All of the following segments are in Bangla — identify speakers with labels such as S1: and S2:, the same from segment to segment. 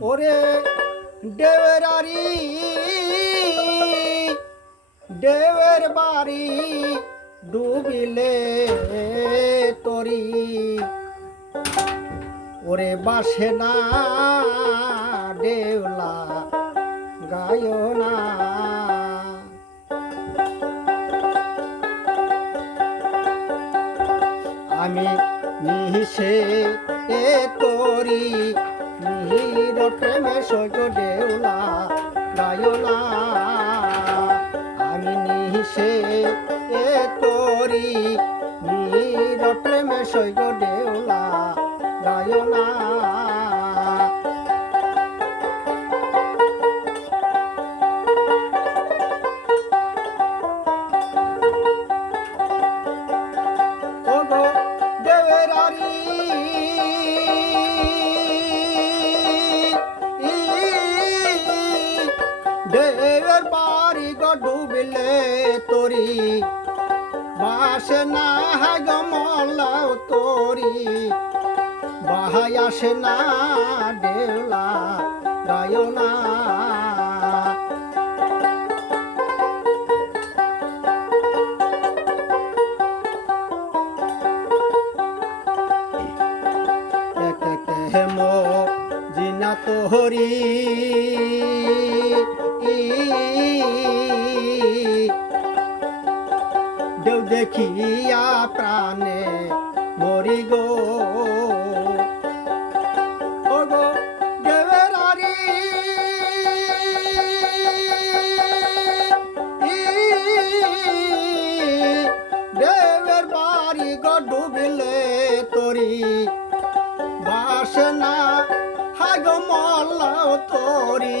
S1: ওরে ডেবেরারি ডেবের বাড়ি ডুবিলে তরি। ওরে বাসে না, দেউলা, গায় না। আমি নিহিসে এ তোরি নিহির প্রেমে সৈক দেউলা গায় না আমি নিহিসে এ তোরি নিহির প্রেমে সৈক দেউলা গায় না ওগো দেবের বাড়ি গো ডুবিলে তরি। বাসে না হাগ তরি। বাহাই আসে না দেউলা গায় না। হেম জিনা দেউ দেখিয়া প্রাণে মরি গো। বাসনা হাগ মল্লাও তোরি।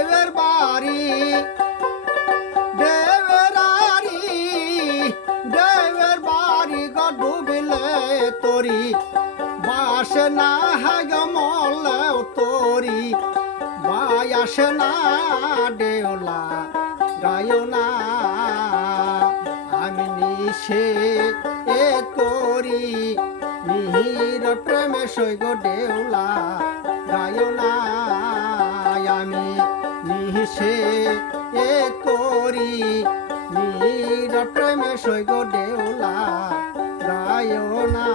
S1: দেবের বাড়ি দেবেরারি দেবের বাড়ি গো ডুবিলে তরি। বাস না হাগ তরি। না দেওলা না, আমি নিশে এ মিহির প্রেমে সৈগ দেউলা গায় না, আমি নিশে এ করি মিহির প্রেমে সৈগ দেউলা গায় না।